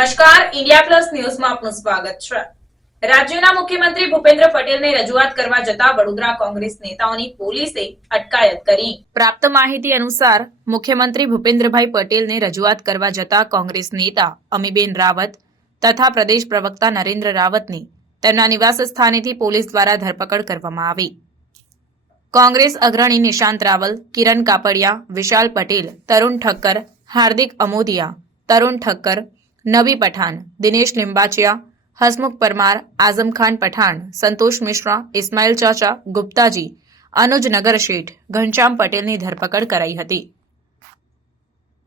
નમસ્કાર. India plus ન્યૂઝમાં આપનું સ્વાગત છે. રાજ્યના મુખ્યમંત્રી ભૂપેન્દ્ર પટેલને રજૂઆત કરવા જતા વડોદરા કોંગ્રેસ નેતાઓની પોલીસે અટકાયત કરી. પ્રાપ્ત માહિતી અનુસાર, મુખ્યમંત્રી ભૂપેન્દ્રભાઈ પટેલને રજૂઆત કરવા જતા કોંગ્રેસ નેતા અમીબેન રાવત તથા પ્રદેશ પ્રવક્તા નરેન્દ્ર રાવતની તેમના નિવાસ સ્થાનેથી પોલીસ દ્વારા ધરપકડ કરવામાં આવી. કોંગ્રેસ અગ્રણી નિશાંત રાવલ, કિરણ કાપડિયા, વિશાલ પટેલ, તરુણ ઠક્કર, હાર્દિક અમોદિયા, તરુણ ઠક્કર નબી પઠાણ દિનેશ લિંબાચિયા હસમુખ પરમાર આઝમ ખાન પઠાણ સંતોષ મિશ્રા ઇસ્માઇલ ચાચા ગુપ્તાજી અનુજ નગર શેઠ ઘનશ્યામ પટેલની ધરપકડ કરાઈ હતી.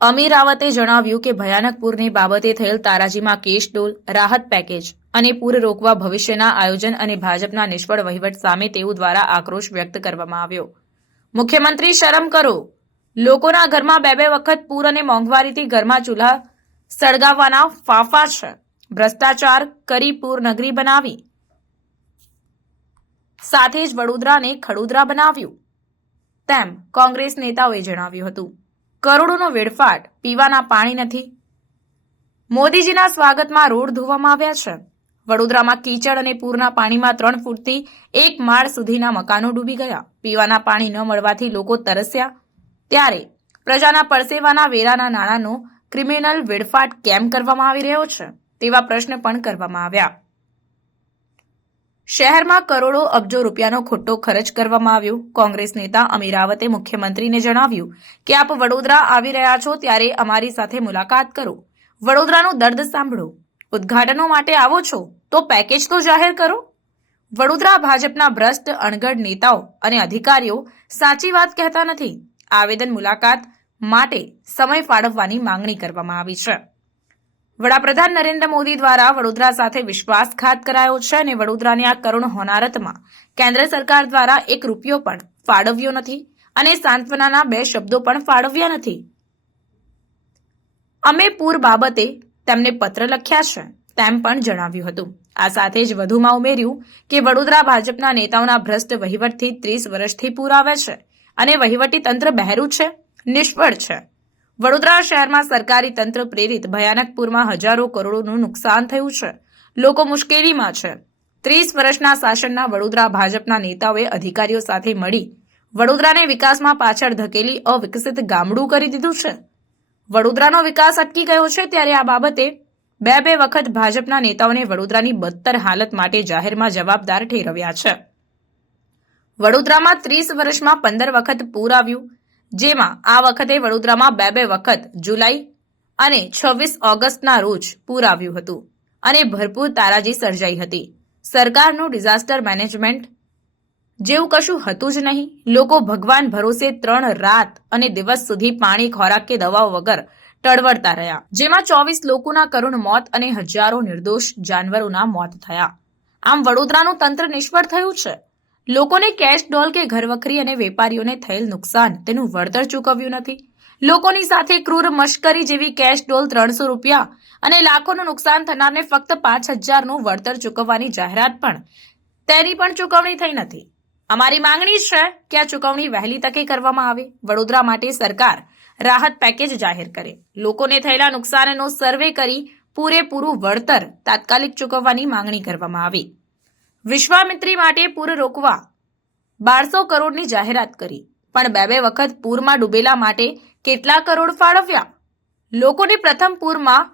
અમીર રાવતે જણાવ્યું કે ભયાનક પૂરની બાબતે થયેલ તારાજીમાં કેશ ડોલ, રાહત પેકેજ અને પૂર રોકવા ભવિષ્યના આયોજન અને ભાજપના નિષ્ફળ વહીવટ સામે તેઓ દ્વારા આક્રોશ વ્યક્ત કરવામાં આવ્યો. મુખ્યમંત્રી શરમ કરો. લોકોના ઘરમાં બે બે વખત પૂર અને મોંઘવારીથી ઘરમાં ચૂલા સળગાવવાના ફાફા છે. ભ્રષ્ટાચાર કરી નગરી બનાવી. સાથે જ વડોદરાને ખડોદરા બનાવ્યું. તેમ કોંગ્રેસ નેતાઓએ જણાવ્યું હતું. કરોડોનો વેડફાટ પીવાના પાણી નથી. મોદીજીના સ્વાગતમાં રોડ ધોવામાં આવ્યા છે. વડોદરામાં કીચડ અને પૂરના પાણીમાં ત્રણ ફૂટથી એક માળ સુધીના મકાનો ડૂબી ગયા. પીવાના પાણી ન મળવાથી લોકો તરસ્યા. ત્યારે પ્રજાના પરસેવાના વેરાના નાણાંનો ક્રિમિનલ વેડફાટ કેમ કરવામાં આવી રહ્યો છે? તેવા પ્રશ્ન પણ કરવામાં આવ્યા. શહેરમાં કરોડો અબજો રૂપિયાનો ખોટો ખર્ચ કરવામાં આવ્યો. કોંગ્રેસ નેતા અમીરાવતે મુખ્યમંત્રીને જણાવ્યું કે, આપ વડોદરા આવી રહ્યા છો ત્યારે અમારી સાથે મુલાકાત કરો. વડોદરાનું દર્દ સાંભળો. ઉદ્ઘાટનો માટે આવો છો તો પેકેજ તો જાહેર કરો. વડોદરા ભાજપના ભ્રષ્ટ અણગઢ નેતાઓ અને અધિકારીઓ સાચી વાત કહેતા નથી. આવેદન મુલાકાત માટે સમય ફાળવવાની માંગણી કરવામાં આવી છે. વડાપ્રધાન નરેન્દ્ર મોદી દ્વારા વડોદરા સાથે વિશ્વાસઘાત કરાયો છે અને વડોદરાની આ કરુણ હોનારતમાં કેન્દ્ર સરકાર દ્વારા એક રૂપિયો પણ ફાળવ્યો નથી અને સાંત્વનાના બે શબ્દો પણ ફાળવ્યા નથી. અમે પૂર બાબતે તેમને પત્ર લખ્યા છે તેમ પણ જણાવ્યું હતું. આ સાથે જ વધુમાં ઉમેર્યું કે વડોદરા ભાજપના નેતાઓના ભ્રષ્ટ વહીવટથી ત્રીસ વર્ષથી પૂર આવે છે અને વહીવટી તંત્ર બહેરું છે નિષ્ફળ છે. વડોદરા શહેરમાં સરકારી તંત્ર પ્રેરિત ભયાનક પૂરમાં હજારો કરોડોનું નુકસાન થયું છે. લોકો મુશ્કેલીમાં છે. ત્રીસ વર્ષના શાસનના વડોદરા ભાજપના નેતાઓએ અધિકારીઓ સાથે મળી વડોદરાને વિકાસમાં પાછળ ધકેલી અવિકસિત ગામડું કરી દીધું છે. વડોદરાનો વિકાસ અટકી ગયો છે ત્યારે આ બાબતે બે બે વખત ભાજપના નેતાઓને વડોદરાની બદતર હાલત માટે જાહેરમાં જવાબદાર ઠેરવ્યા છે. વડોદરામાં ત્રીસ વર્ષમાં પંદર વખત પૂર આવ્યું. જેમાં આ વખતે વડોદરામાં બે બે વખત જુલાઈ અને છવ્વીસ ઓગસ્ટના રોજ પૂર આવ્યું હતું અને ભરપૂર તારાજી સર્જાઈ હતી. સરકારનું ડિઝાસ્ટર મેનેજમેન્ટ જેવું કશું હતું જ નહીં. લોકો ભગવાન ભરોસે ત્રણ રાત અને દિવસ સુધી પાણી, ખોરાક કે દવાઓ વગર ટળવડતા રહ્યા. જેમાં ચોવીસ લોકોના કરુણ મોત અને હજારો નિર્દોષ જાનવરોના મોત થયા. આમ વડોદરાનું તંત્ર નિષ્ફળ થયું છે? લોકોને કેશ ડોલ કે ઘરવખરી અને વેપારીઓને થયેલ નુકસાન તેનું વળતર ચૂકવ્યું નથી. લોકોની સાથે ક્રૂર મશ્કરી જેવી કેશ ડોલ ત્રણસો રૂપિયા અને લાખોનું નુકસાન થનારને ફક્ત પાંચ હજારનું વળતર ચૂકવવાની જાહેરાત પણ તેની પણ ચૂકવણી થઈ નથી. અમારી માંગણી છે કે આ ચૂકવણી વહેલી તકે કરવામાં આવે. વડોદરા માટે સરકાર રાહત પેકેજ જાહેર કરે. લોકોને થયેલા નુકસાનનો સર્વે કરી પૂરેપૂરું વળતર તાત્કાલિક ચૂકવવાની માંગણી કરવામાં આવી. વિશ્વામિત્રી માટે પૂર રોકવા બારસો કરોડની જાહેરાત કરી. પણ બે બે વખત પૂરમાં ડૂબેલા માટે કેટલા કરોડ ફાળવ્યા? લોકોને પ્રથમ પૂરમાં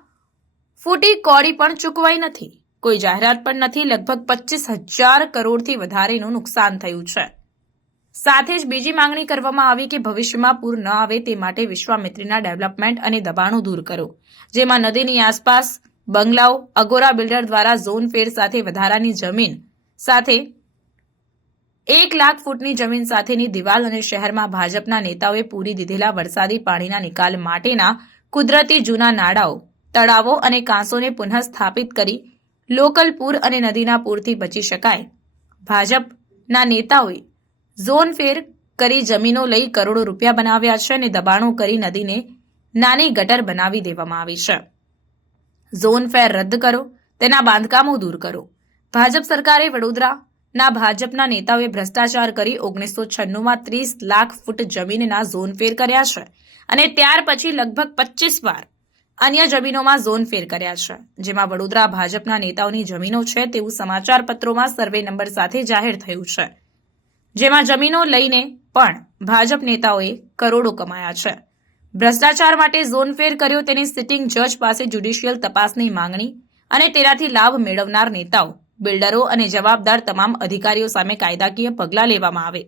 ફૂટી કોડી પણ ચૂકવાઈ નથી. કોઈ જાહેરાત પણ નથી. લગભગ પચીસ હજાર કરોડથી વધારેનું નુકસાન થયું છે. સાથે જ બીજી માંગણી કરવામાં આવી કે ભવિષ્યમાં પૂર ન આવે તે માટે વિશ્વામિત્રીના ડેવલપમેન્ટ અને દબાણો દૂર કરો. જેમાં નદીની આસપાસ બંગલાઓ, અગોરા બિલ્ડર દ્વારા ઝોન ફેર સાથે વધારાની જમીન સાથે એક લાખ ફૂટની જમીન સાથેની દિવાલ અને શહેરમાં ભાજપના નેતાઓએ પૂરી દીધેલા વરસાદી પાણીના નિકાલ માટેના કુદરતી જૂના નાળાઓ, તળાવો અને કાંસોને પુનઃ સ્થાપિત કરી લોકલ પૂર અને નદીના પૂરથી બચી શકાય. ભાજપના નેતાઓએ ઝોન ફેર કરી જમીનો લઈ કરોડો રૂપિયા બનાવ્યા છે અને દબાણો કરી નદીને નાની ગટર બનાવી દેવામાં આવી છે. ઝોન ફેર રદ કરો, તેના બાંધકામો દૂર કરો. ભાજપ સરકારે વડોદરાના ભાજપના નેતાઓએ ભ્રષ્ટાચાર કરી ઓગણીસો છન્નુંમાં ત્રીસ લાખ ફૂટ જમીનના ઝોન ફેર કર્યા છે અને ત્યાર પછી લગભગ પચીસ વાર અન્ય જમીનોમાં ઝોન ફેર કર્યા છે, જેમાં વડોદરા ભાજપના નેતાઓની જમીનો છે તેવું સમાચાર પત્રોમાં સર્વે નંબર સાથે જાહેર થયું છે. જેમાં જમીનો લઈને પણ ભાજપ નેતાઓએ કરોડો કમાયા છે. ભ્રષ્ટાચાર માટે ઝોન ફેર કર્યો તેની સિટિંગ જજ પાસે જ્યુડિશિયલ તપાસની માંગણી અને તેનાથી લાભ મેળવનાર નેતાઓ બિલ્ડરો અને જવાબદાર તમામ અધિકારીઓ સામે કાયદાકીય પગલાં લેવામાં આવે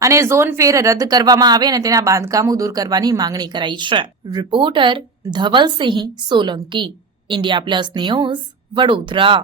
અને ઝોન ફેર રદ કરવામાં આવે અને તેના બાંધકામો દૂર કરવાની માંગણી કરાઈ છે. Reporter Dhavalsinh Solanki, India plus news, Vadodara.